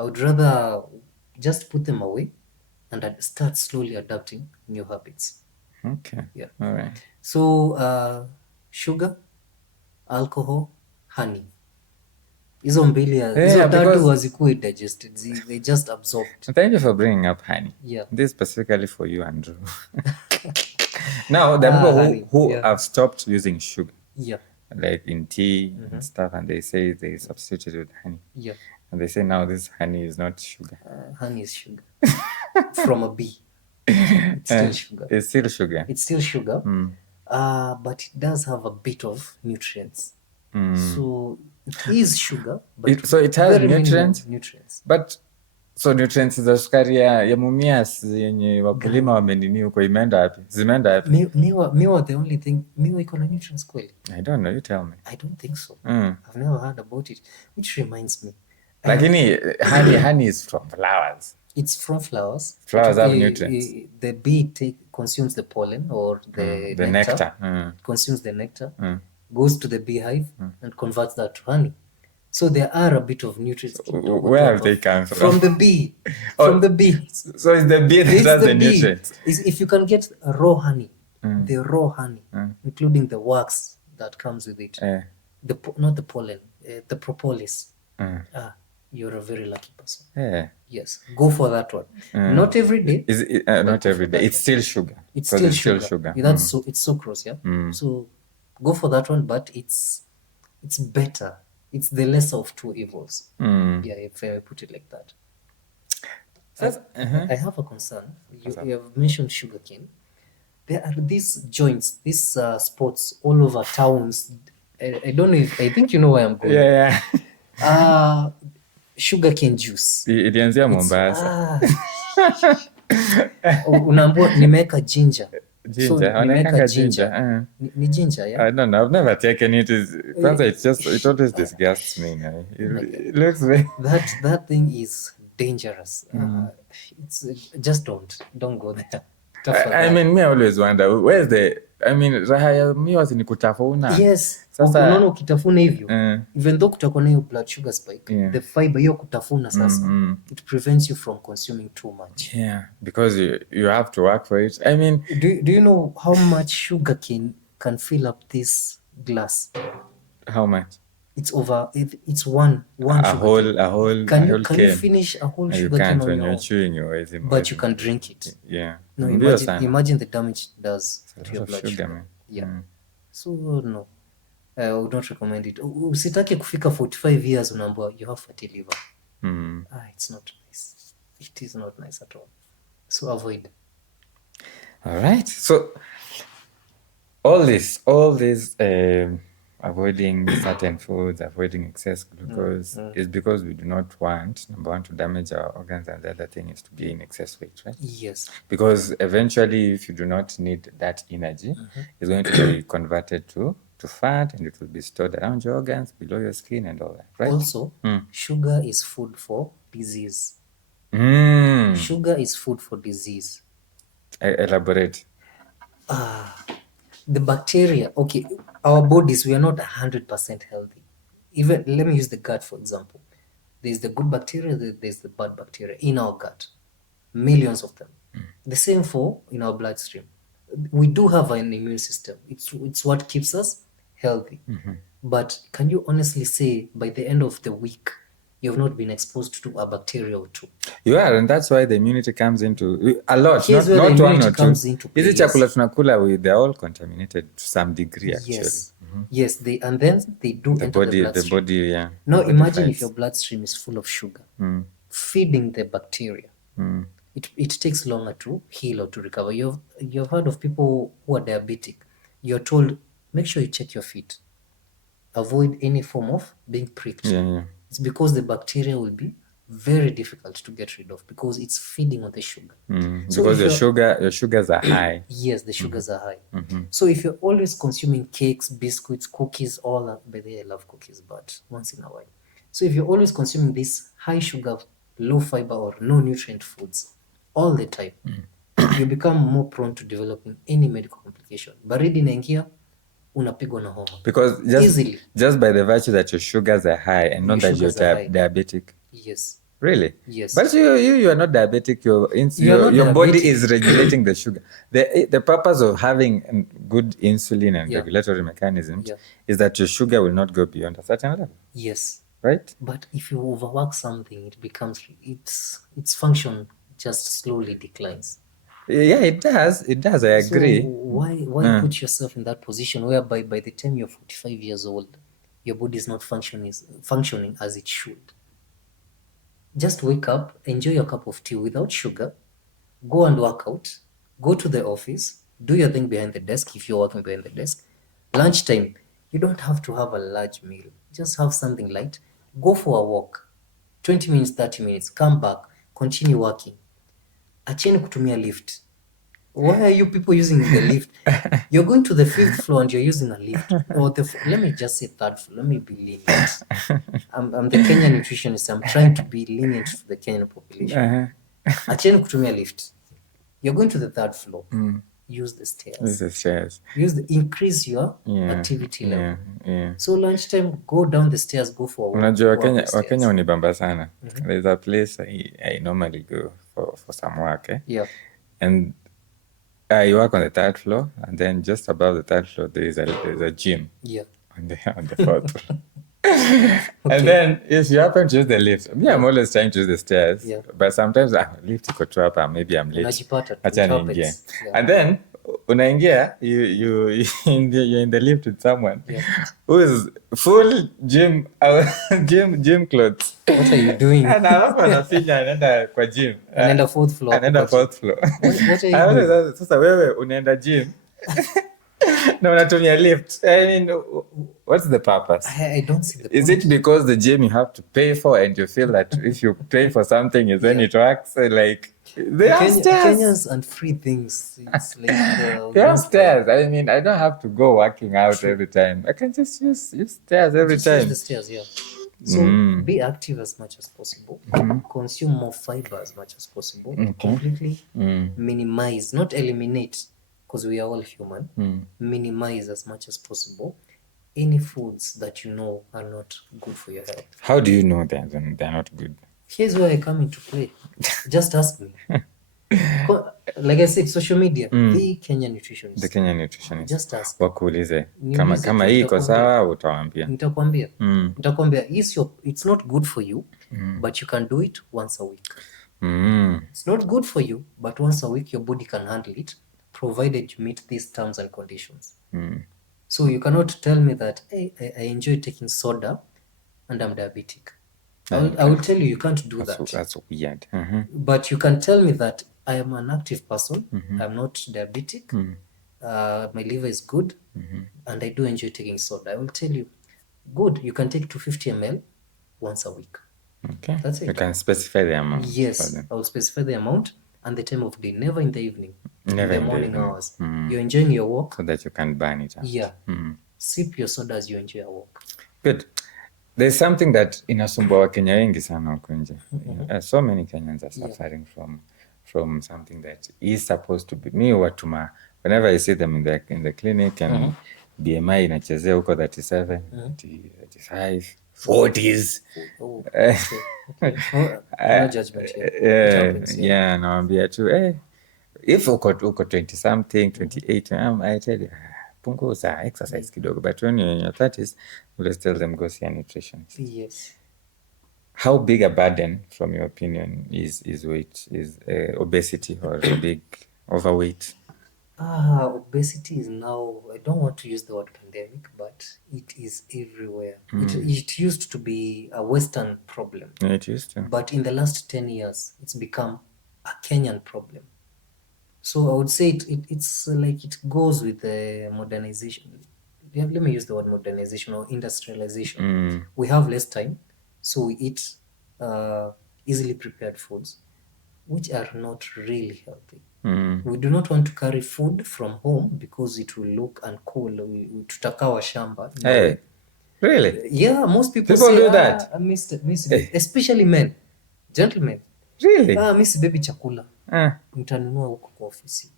I would rather just put them away and I'd start slowly adapting new habits. Okay. Yeah. All right. So sugar, alcohol, honey. Hizo mbili hizo tatu hazikuwa digested, they just absorbed. Thank you for bringing up honey. Yeah. This specifically for you, Andrew. Now, there are people who have stopped using sugar. Yeah. Like in tea and stuff, and they say they substitute it with honey. Yeah. And they say now this honey is not sugar. Honey is sugar. From a bee. It's still sugar. It's still sugar. It's still sugar. But it does have a bit of nutrients. So it is sugar, but so it has nutrients. But so nutrients za sukari ya mumias yenye wakulima wamenini huko zimeenda wapi? Miwa the only thing, miwa iko na nutrients kweli? I don't know, you tell me. I don't think so. I've never heard about it, which reminds me. Lakini honey is from flowers. It's from flowers. Flowers have nutrients. The bee consumes the pollen or the nectar. Consumes the nectar, goes to the beehive and converts that to honey. So there are a bit of nutrients. Where have they come from? From the bee. From the bee. So it's the bee that has the nutrients. If you can get raw honey, the raw honey, including the wax that comes with it, not the pollen, the propolis, you're a very lucky person. Yes, go for that one. Not every day. Not every day. It's still sugar. It's still sugar. It's sucrose, yeah. So go for that one, but it's better. It's the lesser of two evils. Yeah, if I put it like that. I have a concern. You have mentioned sugarcane. There are these joints, these spots all over towns. I don't know if, I think you know where I'm going. Yeah. Sugarcane juice. Ilianzia Mombasa. Unaambua nimeweka ginger. Nimeweka ginger. Ni ginger, yeah? I don't know. I've never taken it. It always disgusts me. It looks very... That thing is dangerous. It's just don't go there. I mean, me always wonder where's the... I mean, raha ya miwa ni kutafuna. Yes. Sasa unaona ukitafuna hivyo, even though kutakuwa na hiyo blood sugar spike, the fiber hiyo kutafuna sasa, it prevents you from consuming too much. Yeah, because you have to work for it. I mean, do you know how much sugar can fill up this glass? How much? It's one a whole can you finish a whole sugar cane? You can't on when you're chewing your but you can drink it. Yeah. No, imagine the damage it does to your blood sugar. Yeah. So no, I would not recommend it. Usitake kufika 45 years unaambiwa you have fatty liver. It's not nice. It is not nice at all. So avoid. All right. So all this avoiding certain foods, avoiding excess glucose is because we do not want, number one, to damage our organs, and the other thing is to be in excess weight, right? Yes. Because eventually, if you do not need that energy, it's going to be converted to fat, and it will be stored around your organs, below your skin, and all that, right? Also, sugar is food for disease. Sugar is food for disease. Elaborate. The bacteria, okay, our bodies, we are not 100% healthy. Even, let me use the gut, for example. There's the good bacteria, there's the bad bacteria in our gut. Millions of them. The same in our bloodstream. We do have an immune system. It's what keeps us healthy. But can you honestly say by the end of the week, you have not been exposed to a bacteria or two? You are, and that's why the immunity comes into a lot. Here's not one or two. Hizi chakula tunakula, they're all contaminated to some degree, actually. Yes. Yes, and then they do enter the bloodstream. The body, yeah. Now imagine if your bloodstream is full of sugar, feeding the bacteria. It takes longer to heal or to recover. You've heard of people who are diabetic. You're told, make sure you check your feet. Avoid any form of being pricked. Yeah. It's because the bacteria will be very difficult to get rid of because it's feeding on the sugar. So because your sugars are high. Yes, the sugars are high. So if you're always consuming cakes, biscuits, cookies, all that, by the way, I love cookies, but once in a while. So if you're always consuming these high sugar, low fiber or no nutrient foods all the time, you become more prone to developing any medical complication. Baridi inaingia, unapigwa na homa. Because just by the virtue that your sugars are high and not that you're diabetic. Yes. Really? Yes. But you are not diabetic. Your body is regulating the sugar. The purpose of having good insulin and regulatory mechanisms is that your sugar will not go beyond a certain level. Yes. Right? But if you overwork something, it becomes its function just slowly declines. Yeah, it does. It does. I agree. So why put yourself in that position whereby by the time you're 45 years old, your body is not functioning as it should? Just wake up, enjoy your cup of tea without sugar, go and work out, go to the office, do your thing behind the desk if you're working behind the desk. Lunchtime, you don't have to have a large meal. Just have something light. Go for a walk. 20 minutes, 30 minutes, come back, continue working. Acheni kutumia lift. Why are you people using the lift? You're going to the 5th floor and you're using a lift. Or let me just say 3rd floor. Let me be lenient. I'm the Kenyan Nutritionist. I'm trying to be lenient to the Kenyan population. Acheni kutumia lift. You're going to the 3rd floor. Use the stairs. Increase your activity level. So lunchtime, go down the stairs, go for a walk. Unajua Wakenya unibamba sana. There's a place I normally go for some work. And you work on the 3rd floor, and then just above the 3rd floor there's a gym. On the 4th floor. And then if you happen to use the lift, I'm always trying to use the stairs, but sometimes lift iko tu hapa, maybe I'm late, acha niingie. And then unaingia, you're in the lift with someone who is full gym clothes. What are you doing? And alafu anafinya anaenda kwa gym, anaenda 4th floor. What are you doing? Sasa wewe unaenda gym no, unatumia lift. I mean, what's the purpose? I don't see the point. Is it because the gym you have to pay for, and you feel that if you pay for something, then it works? Like they have stairs. Kenyans and free things. It's like they have stairs. I mean, I don't have to go working out every time. I can just use stairs every time. Use the stairs, So be active as much as possible. Consume more fiber as much as possible. Completely minimize, not eliminate, because we are all human. Minimize as much as possible any foods that you know are not good for your health. How do you know that they're not good? Here's where I come into play. Just ask me. Like I said, social media, the Kenyan Nutritionist. The Kenyan Nutritionist. Just ask. Wakuulize. Kama hii iko sawa, utawaambia. Nitakwambia. It's not good for you, but you can do it once a week. It's not good for you, but once a week your body can handle it, provided you meet these terms and conditions. So you cannot tell me that, hey, I enjoy taking soda and I'm diabetic. I will tell you can't do that. That's weird. But you can tell me that I am an active person, I'm not diabetic, my liver is good, and I do enjoy taking soda. I will tell you, good, you can take 250 ml once a week. Okay. That's it. You can specify the amount. Yes, I will specify the amount and the time of day, never in the evening. Never in the morning hours. You're enjoying your walk. So that you can burn it out. Sip your soda as you enjoy your walk. Good. There's something that inasumbua Wakenya wengi sana huko nje. So many Kenyans are suffering from something that is supposed to be. Me watuma, whenever I see them in the clinic and BMI inachezea huko 37, 35, 40s. No judgment here. Naambia tu, if uko 20 something, 28, I tell you, punguza exercise kidogo. But when you're in your 30s, let's tell them go see a nutritionist. Yes. How big a burden, from your opinion, is weight? Is obesity or big overweight? Obesity is now, I don't want to use the word pandemic, but it is everywhere. It used to be a Western problem. It used to. But in the last 10 years, it's become a Kenyan problem. So I would say it's like it goes with the modernization. Let me use the word modernization or industrialization. We have less time, so we eat easily prepared foods, which are not really healthy. We do not want to carry food from home because it will look uncool. Tutakawa shamba. Hey, really? Yeah, most people say do that. Miss especially men, gentlemen. Really? Miss baby chakula. Nitanunua huko kwa ofisi.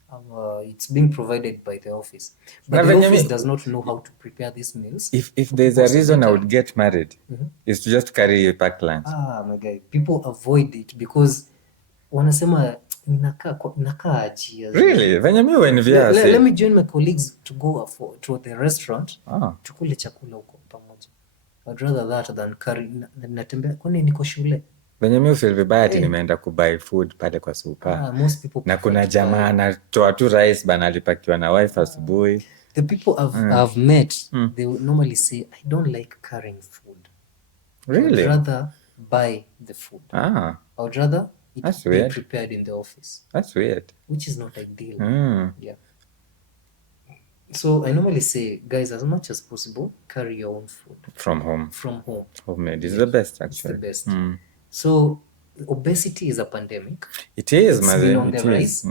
It's being provided by the office, but the office does not know how to prepare these meals. If there's a reason I would get married, is to just carry a packed lunch. My guy, people avoid it because wanasema inakaa aji. Really? Venye mi wenivia let me join my colleagues to go to the restaurant, tukule chakula huko pamoja. I'd rather that than carry natembea kwani niko shule. Venye mi ufeel vibaya ati nimeenda kubuy food pale kwa super. Na kuna jamaa anatoa tu rice bana alipakiwa na wife asubuhi. The people I've met, they would normally say, I don't like carrying food. Really? I'd rather buy the food. I would rather it be prepared in the office. That's weird. Which is not ideal. Yeah. So I normally say, guys, as much as possible, carry your own food. From home. Homemade is the best, actually. It's the best. So obesity is a pandemic. It is, it's been on the rise.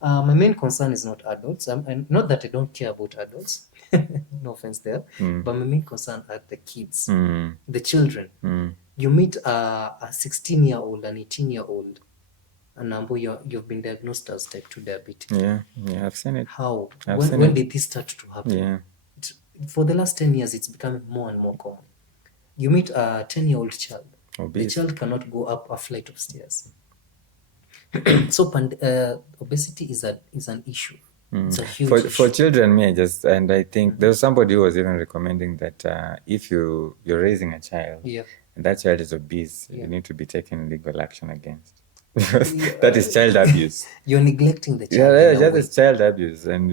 My main concern is not adults. Not that I don't care about adults. No offense there. But my main concern are the kids, the children. You meet a 16-year-old, an 18-year-old, and you've been diagnosed as type 2 diabetes. Yeah, I've seen it. How? When did this start to happen? Yeah. For the last 10 years, it's becoming more and more common. You meet a 10-year-old child. Obese. The child cannot go up a flight of stairs. So obesity is an issue. It's a huge issue. For children, and I think there's somebody who was even recommending that if you're raising a child, and that child is obese, you need to be taking legal action against. That is child abuse. You're neglecting the child. That is child abuse, and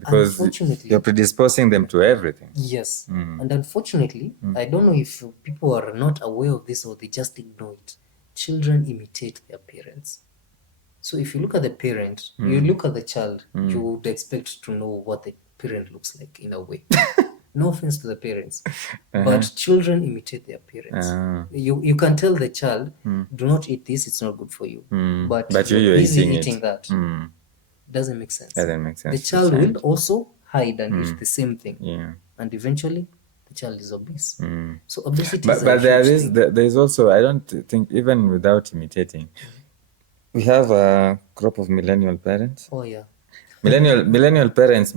because you're predisposing them to everything. Yes, and unfortunately, I don't know if people are not aware of this or they just ignore it. Children imitate their parents. So if you look at the parent, you look at the child, you would expect to know what the parent looks like in a way. No offense to the parents, but children imitate their parents. You can tell the child, do not eat this, it's not good for you. But you're eating that. Doesn't make sense. The child will also hide and eat the same thing. And eventually, the child is obese. So obesity is a huge thing. There is also, I don't think, even without imitating, we have a crop of millennial parents. Oh, yeah. Millennial parents,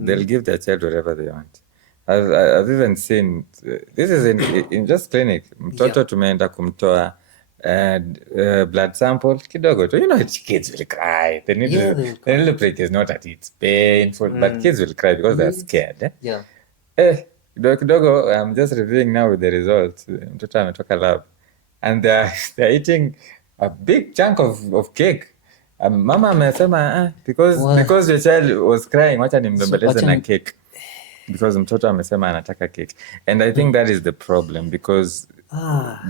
they'll give their child whatever they want. I've even seen, this is in just clinic, mtoto tumeenda kumtoa blood sample kidogo tu. Kids will cry. The needle prick is not that it's painful, but kids will cry because they're scared. Kidogo, I'm just reviewing now with the results. Mtoto ametoka lab, and they're eating a big chunk of cake. Mama amesema because your child was crying, wacha nimbembeleze na cake, because mtoto amesema anataka cake. And I think that is the problem, because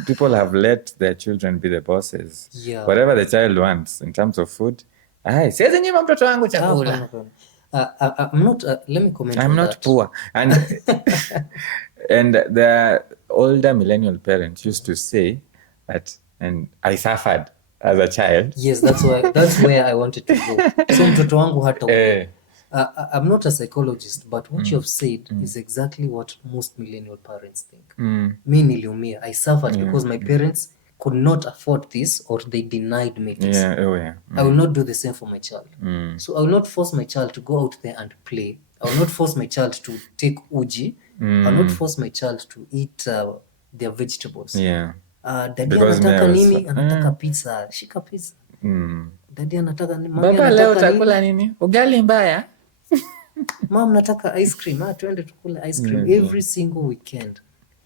people have let their children be the bosses. Whatever the child wants in terms of food, siwezi nyima mtoto wangu chakula. I'm not. Let me comment. I'm not poor, and and the older millennial parents used to say that, and I suffered as a child. Yes, that's where I wanted to go. So mtoto wangu hata I'm not a psychologist, but what you have said is exactly what most millennial parents think. Me niliumia. I suffered because my parents could not afford this, or they denied me this. I will not do the same for my child. So I will not force my child to go out there and play. I will not force my child to take uji. I will not force my child to eat their vegetables. Daddy anataka nini? Anataka pizza. Shika pizza. Daddy anataka nini? Baba leo utakula nini? Ugali mbaya? Mom nataka ice cream. Tuende tukule ice cream every single weekend.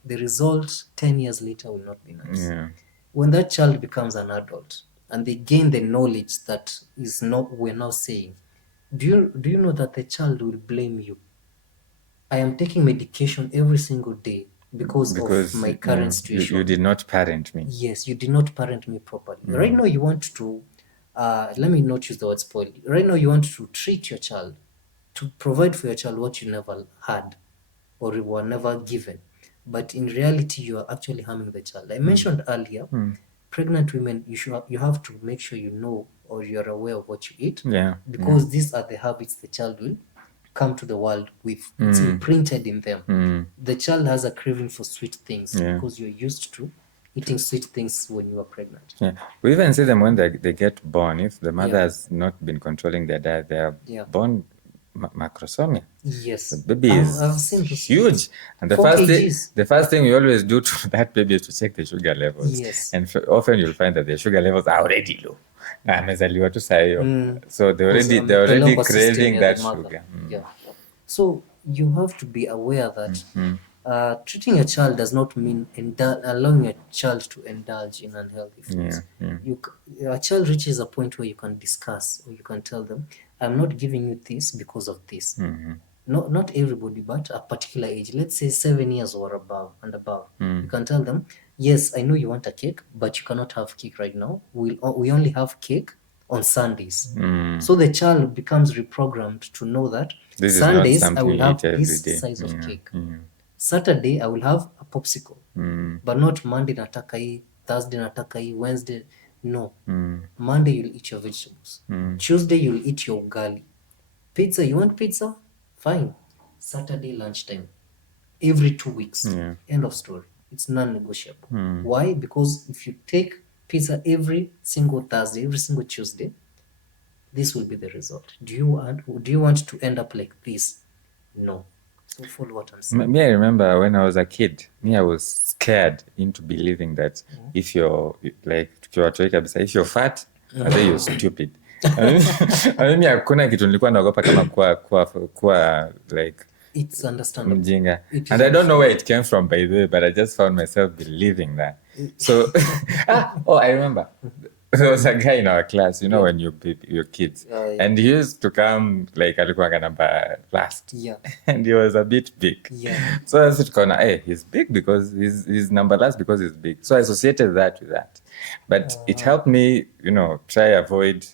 The result 10 years later will not be nice. When that child becomes an adult and they gain the knowledge that we're now saying, do you know that the child will blame you? I am taking medication every single day because of my current situation. You did not parent me. Yes, you did not parent me properly. Right now you want to, let me not use the word spoil. Right now you want to treat your child, to provide for your child what you never had or you were never given. But in reality, you are actually harming the child. I mentioned earlier, pregnant women, you have to make sure you know or you're aware of what you eat. Because these are the habits the child will come to the world with. It's imprinted in them. The child has a craving for sweet things because you're used to eating sweet things when you are pregnant. Yeah, we even see them when they get born. If the mother has not been controlling their diet, they are born macrosomia. Yes, the baby I've seen is huge, and the 4 first thing we always do to that baby is to check the sugar levels. Yes. And often you'll find that the sugar levels are already low. Amezaliwa tu saa hiyo. So they're already craving that sugar. Yeah. So you have to be aware that treating a child does not mean allowing a child to indulge in unhealthy foods. A child reaches a point where you can discuss, or you can tell them, I'm not giving you this because of this. Not everybody, but a particular age, let's say 7 years or above. You can tell them, yes, I know you want a cake, but you cannot have cake right now. We only have cake on Sundays. So the child becomes reprogrammed to know that This Sundays I will have this size of cake. Saturday I will have a popsicle. But not Monday nataka hii, Thursday nataka hii, Wednesday. No. Monday you'll eat your vegetables. Tuesday you'll eat your ugali. Pizza, you want pizza? Fine. Saturday lunchtime. Every 2 weeks. End of story. It's non-negotiable. Why? Because if you take pizza every single Thursday, every single Tuesday, this will be the result. Do you want to end up like this? No. So follow what I'm saying. Me, I remember when I was a kid, I was scared into believing that if you're like, if you're fat, then you're stupid. Mimi hakuna kitu nilikuwa naogopa kama kuwa like it's understandable. Mjinga. And I don't know where it came from, by the way, but I just found myself believing that. So, I remember. There was a guy in our class, when you're kids. And he used to come, like, alikuwa number last. Yeah. And he was a bit big. Yeah. So I said, he's big because he's number last because he's big. So I associated that with that. But it helped me, try avoid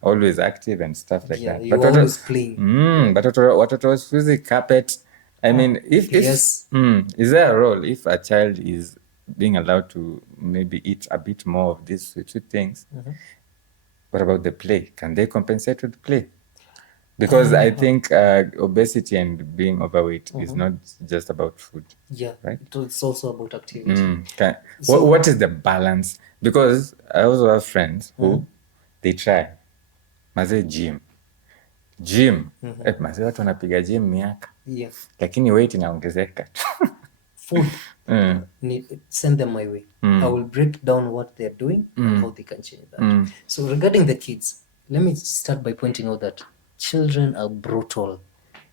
always active and stuff like that. But always playing. But what was physical carpet? I mean, is there a role if a child is being allowed to maybe eat a bit more of these sweet things? What about the play? Can they compensate with play? Because I think obesity and being overweight is not just about food. Yeah, right? It's also about activity. What is the balance? Because I also have friends who they try mazee gym mazee watu wanapiga gym miaka lakini weight inaongezeka. Food, send them my way. I will break down what they're doing and how they can change that. So regarding the kids, let me start by pointing out that children are brutal.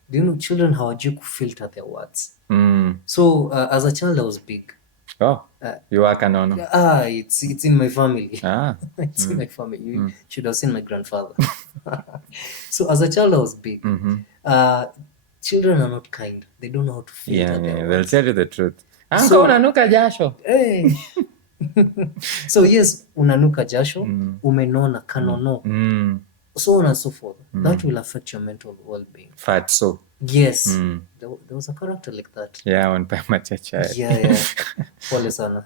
Do you know children hawajui kufilter their words? So as a child I was big. You are kanono. It's in my family. It's in my family. You should have seen my grandfather. So as a child I was big. Children are not kind. They don't know how to filter their words. They'll tell you the truth. So unanuka jasho. Hey. So yes, unanuka jasho, umenona, kanono. So on and so forth. That will affect your mental well-being. Fatso. Yes. There was a character like that. Yeah, on Pamachacha. Yeah. Pole sana.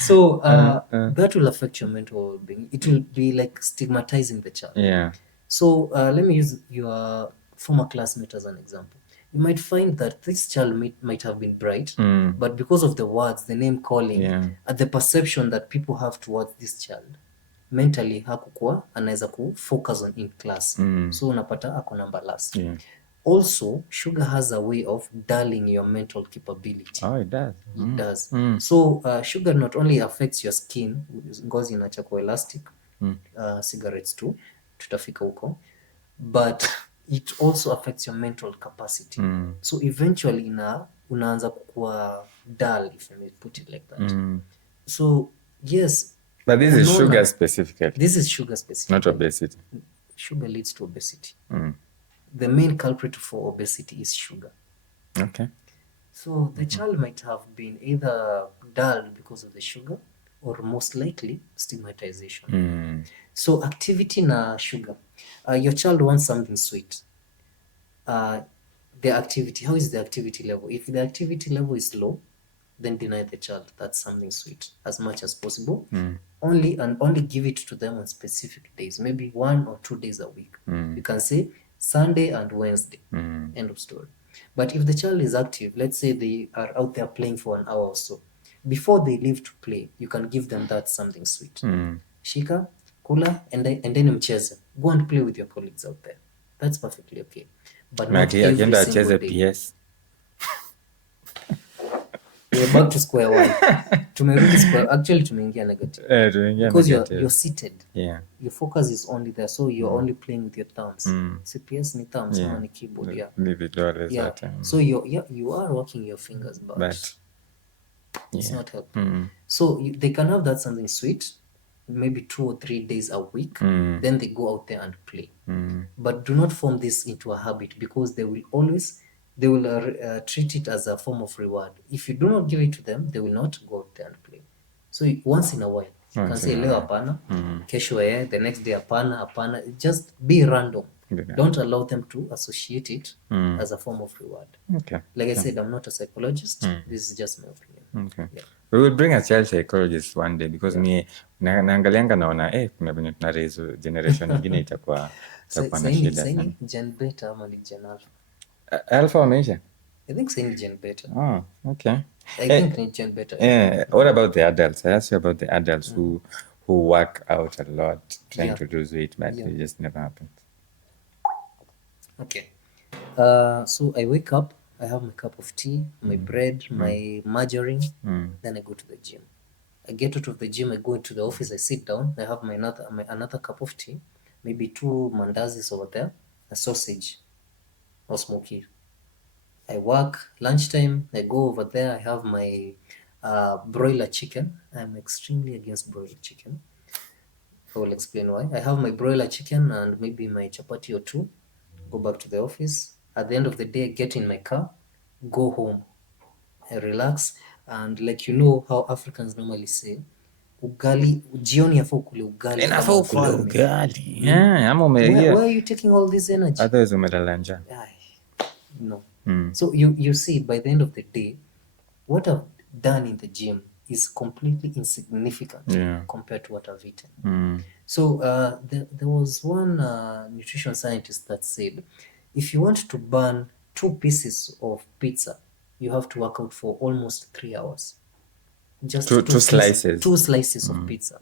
So that will affect your mental well-being. It will be like stigmatizing the child. Yeah. So let me use your former classmate as an example. You might find that this child might have been bright, but because of the words, the name calling, the perception that people have towards this child, mentally hakukuwa anaweza kufocus on in class. So unapata ako number last. Also, sugar has a way of dulling your mental capability. It does. It does. So sugar not only affects your skin, ngozi inacha kuwa elastic, cigarettes too, tutafika huko, but it also affects your mental capacity. So eventually unaanza kukua dull, if I may put it like that. So yes. But this is sugar specifically. This is sugar specifically. Not obesity. Sugar leads to obesity. The main culprit for obesity is sugar. Okay. So the child might have been either dull because of the sugar, or most likely stigmatization. So activity na sugar. Your child wants something sweet. The activity, how is the activity level? If the activity level is low, then deny the child that's something sweet as much as possible. Only give it to them on specific days, maybe 1 or 2 days a week. You can say Sunday and Wednesday. End of story. But if the child is active, let's say they are out there playing for an hour or so, before they leave to play, you can give them that something sweet. Shika, kula, and then mcheze. Go and play with your colleagues out there. That's perfectly okay. But not every single day. PS. We're back to square one. Actually tumeingia negative. Because you're seated. Yeah. Your focus is only there, so you're only playing with your thumbs. CPS ni thumbs, ni keyboard. Yeah. So you are working your fingers, but it's not helping. So they can have that something sweet, maybe 2 or 3 days a week. Then they go out there and play. But do not form this into a habit, because they will treat it as a form of reward. If you do not give it to them, they will not go out there and play. So once in a while, you can say leo hapana, kesho the next day hapana. Just be random. Don't allow them to associate it as a form of reward. Okay. Like I said, I'm not a psychologist. This is just my opinion. Okay. Yeah. We will bring a child psychologist one day, because me naangalianga naona kuna venye tuna raise generation nyingine itakuwa na shida sana. Gen beta ama ni gen alpha? Alpha wameisha? I think saying gen beta. Oh, okay. I think ni gen beta. What about the adults? I asked you about the adults who work out a lot trying to lose weight, but it just never happens. Okay. So I wake up, I have my cup of tea, my bread, my margarine, then I go to the gym. I get out of the gym, I go into the office, I sit down, I have my another cup of tea, maybe 2 mandazis over there, a sausage or smoky. I work, lunchtime, I go over there, I have my broiler chicken. I'm extremely against broiler chicken. I will explain why. I have my broiler chicken and maybe my chapati or 2, go back to the office. At the end of the day, I get in my car, go home, I relax, and like how Africans normally say, ugali, jioni yafaa ukule ugali. Inafaa ukule ugali. Where are you taking all this energy? Otherwise umelala njaa. No. So you see, by the end of the day, what I've done in the gym is completely insignificant compared to what I've eaten. So there was one nutrition scientist that said, if you want to burn 2 pieces of pizza, you have to work out for almost 3 hours. Just 2 slices. 2 slices of pizza.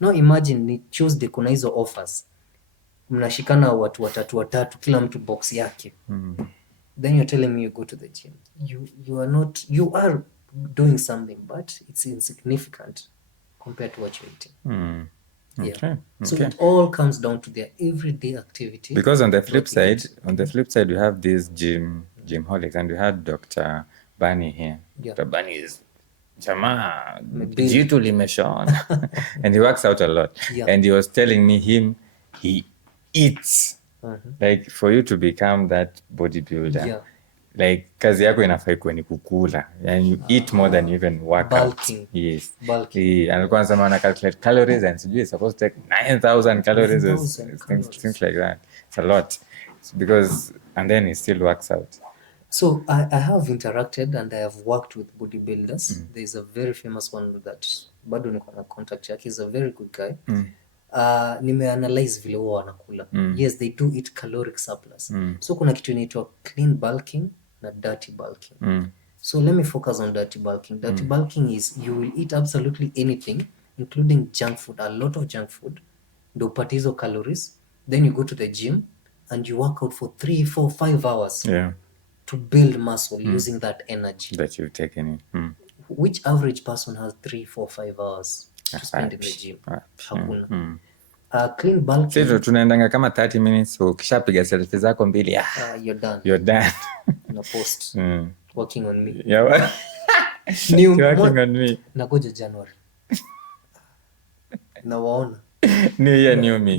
Now imagine ni Tuesday kuna hizo offers. Mnashikana watu watatu, kila mtu box yake. Then you're telling me you go to the gym. You are doing something, but it's insignificant compared to what you're eating. Okay. So it all comes down to their everyday activity. Because on the flip side, you have these gym holics, and you had Dr. Bunny here. Dr. Bunny is jamaa jitu limeshona, and he works out a lot. And he was telling me he eats. Like for you to become that bodybuilder, like kazi yako inafaa kuwa ni kukula, and you eat more than you even work out. Yes. Bulking. Alikuwa anasema ana calculate calories, and sijui supposed to take 9,000 calories, things like that. It's a lot. And then he still works out. So I have interacted and I have worked with bodybuilders. There's a very famous one that bado niko na contact yake. He's a very good guy. Nimeanalyze vile wao wanakula. Yes, they do eat caloric surplus. So kuna kitu inaitwa clean bulking na dirty bulking. So let me focus on dirty bulking. Dirty bulking is you will eat absolutely anything, including junk food, a lot of junk food, ndio upate hizo calories. Then you go to the gym and you work out for 3, 4, 5 hours to build muscle using that energy that you've taken in. Which average person has 3, 4, 5 hours to spend in the gym? Hakuna. Clean bulking. Sisi tunaendanga kama 30 minutes, so ukishapiga selfie zako mbili, you're done. Na post. Working on me. Working on me. Nagoja January. Nawaona. New year, new me.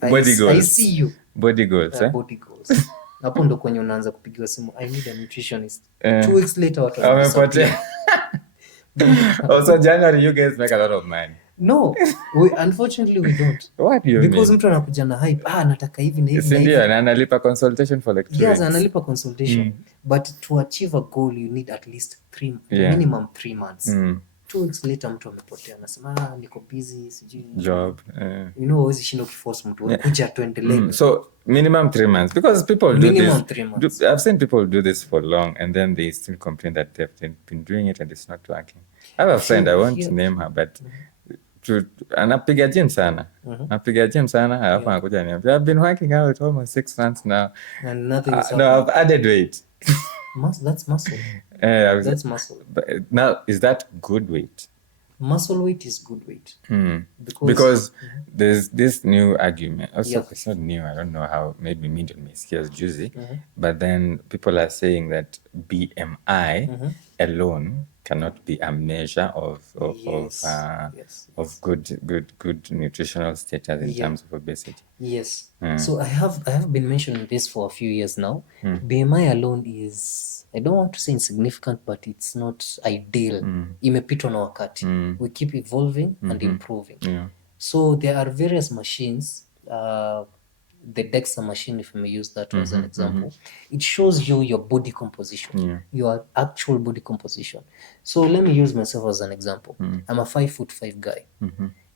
Body goals. I see you. Body goals, Body goals. Hapo ndo kwenye unaanza kupigiwa simu, I need a nutritionist. 2 weeks later watu wamepotea. Also January you guys make a lot of money. No, unfortunately we don't. What do you mean? Because mtu anakuja na hype, nataka hivi na hivi. Ndio, na analipa consultation for like 2 weeks. Yes, analipa consultation. But to achieve a goal you need at least minimum 3 months. 2 weeks later mtu amepotea, anasema niko busy, sijui job. You know, huwezi shinda ukiforce mtu kuja tuendelee. So minimum 3 months, because people Minimum do 3 this. months. I've seen people do this for long, and then they still complain that they've been doing it and it's not working. I have a friend, I won't name her, but anapiga gym sana, alafu anakuja niambia, I've been working out almost 6 months now and nothing is no, I've added weight. That's muscle. That's muscle. Now, is that good weight? Muscle weight is good weight. Because there's this new argument. Also, it's not new. I don't know how. Maybe medium is juicy, but then people are saying that BMI alone cannot be a measure of good nutritional status in terms of obesity. Yes. So I have been mentioning this for a few years now. BMI alone is, I don't want to say insignificant, but it's not ideal. Imepitwa na wakati. We keep evolving and improving. So there are various machines. The DEXA machine, if I may use that as an example, it shows you your body composition, your actual body composition. So let me use myself as an example. I'm a 5'5" guy.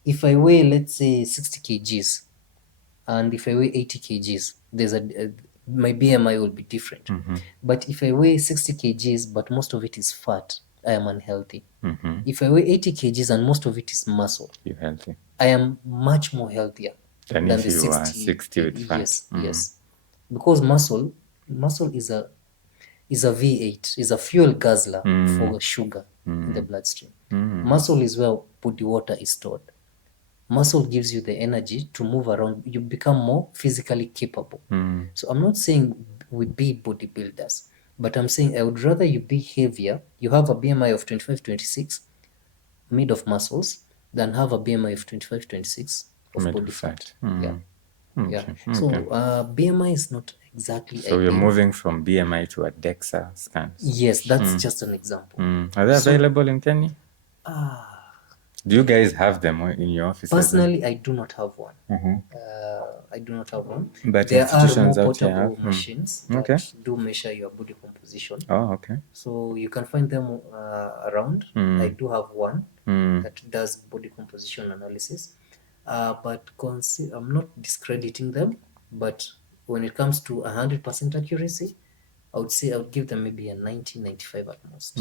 If I weigh, let's say, 60 kgs, and if I weigh 80 kgs, there's my BMI will be different. But if I weigh 60 kgs, but most of it is fat, I am unhealthy. If I weigh 80 kgs and most of it is muscle, you're healthy. I am much more healthier than the if you are 60 with fat. Yes. Because muscle is a V8, is a fuel guzzler for sugar in the bloodstream. Muscle is where body water is stored. Muscle gives you the energy to move around. You become more physically capable. So I'm not saying we be bodybuilders, but I'm saying I would rather you be heavier, you have a BMI of 25, 26, made of muscles, than have a BMI of 25, 26 of body fat. So BMI is not exactly so ideal. You're moving from BMI to a DEXA scan. Yes, that's just an example. Are they available in Kenya? Do you guys have them in your offices? Personally, I do not have one. I do not have one. But there are more portable machines that do measure your body composition. Oh, okay. So you can find them around. I do have one that does body composition analysis. But I'm not discrediting them. But when it comes to 100% accuracy, I would say I would give them maybe a 90, 95 at most.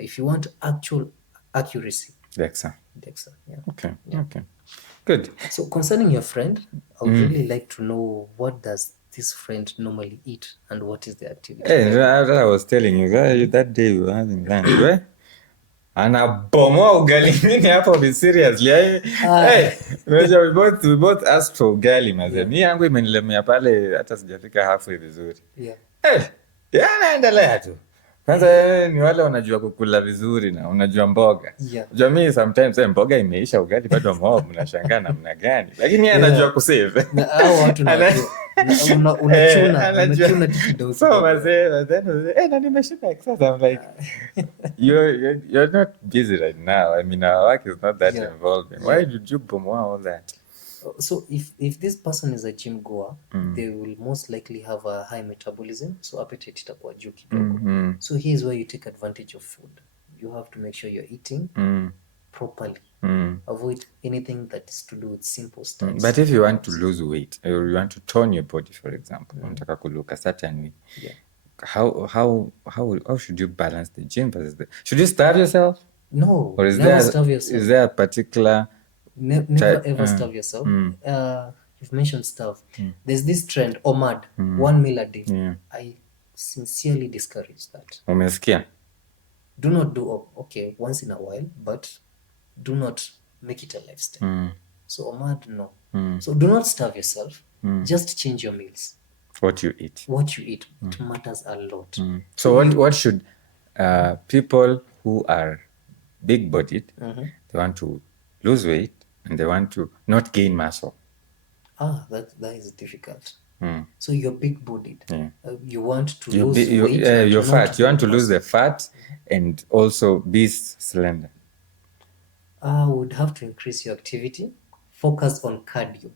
If you want actual accuracy, DEXA. Okay. Good. So concerning your friend, I would really like to know, what does this friend normally eat and what is the activity? I was telling you that day we were having lunch. Anabomoa ugali mimi hapo, be seriously. We both asked for ugali maze. Mimi yangu imenilemea pale hata sijafika halfway vizuri. Naendelea tu. Kwanza ni wale wanajua kukula vizuri na unajua mboga. Unajua mimi sometimes mboga imeisha, ugali bado mob, mnashangaa namna gani. Lakini yeye anajua kusave. Na hao watu unachuna kidogo. So na nimeshinda exercise. I'm like you're not busy right now. I mean, our work is not that involving. Why did you bomoa all that? So if this person is a gym goer, they will most likely have a high metabolism, so appetite itakuwa juu kidogo. So here's where you take advantage of food. You have to make sure you're eating properly. Avoid anything that is to do with simple stuff. But if you want to lose weight, or you want to tone your body, for example, unataka kuluka a certain way, how should you balance the gym versus should you starve yourself? No, or is there a particular never ever starve yourself. You've mentioned starve. There's this trend, OMAD, 1 meal a day. I sincerely discourage that. Umesikia? Do not do once in a while, but do not make it a lifestyle. So OMAD, no. So do not starve yourself. Just change your meals. What you eat. It matters a lot. So what should people who are big-bodied, they want to lose weight and they want to not gain muscle? That is difficult. So you're big-bodied. You want to lose weight. You're fat. You want to lose the fat and also be slender. Would have to increase your activity. Focus on cardio.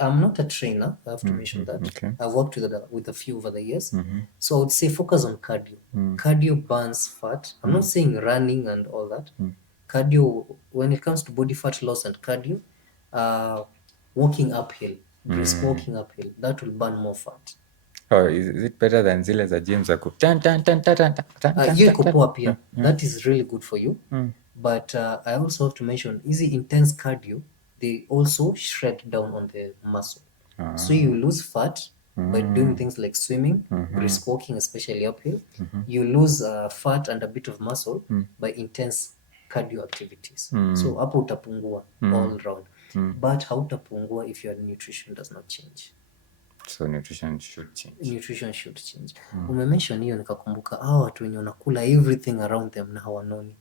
I'm not a trainer. I have to mention that. Okay. I've worked with a few over the years. So I would say focus on cardio. Cardio burns fat. I'm not saying running and all that. cardio, when it comes to body fat loss and cardio, walking uphill, brisk walking uphill, that will burn more fat. Oh, is it better than zile za gym za hiyo iko poa pia. That is really good for you. But I also have to mention easy intense cardio, they also shred down on the muscle. So you lose fat by doing things like swimming, brisk walking, especially uphill. You lose fat and a bit of muscle by intense cardio activities. So hapo utapungua all round. But hautapungua if your nutrition does not change. So nutrition should change. Nutrition should change. Umemention hiyo nikakumbuka watu wenye wanakula everything around them na hawanoni.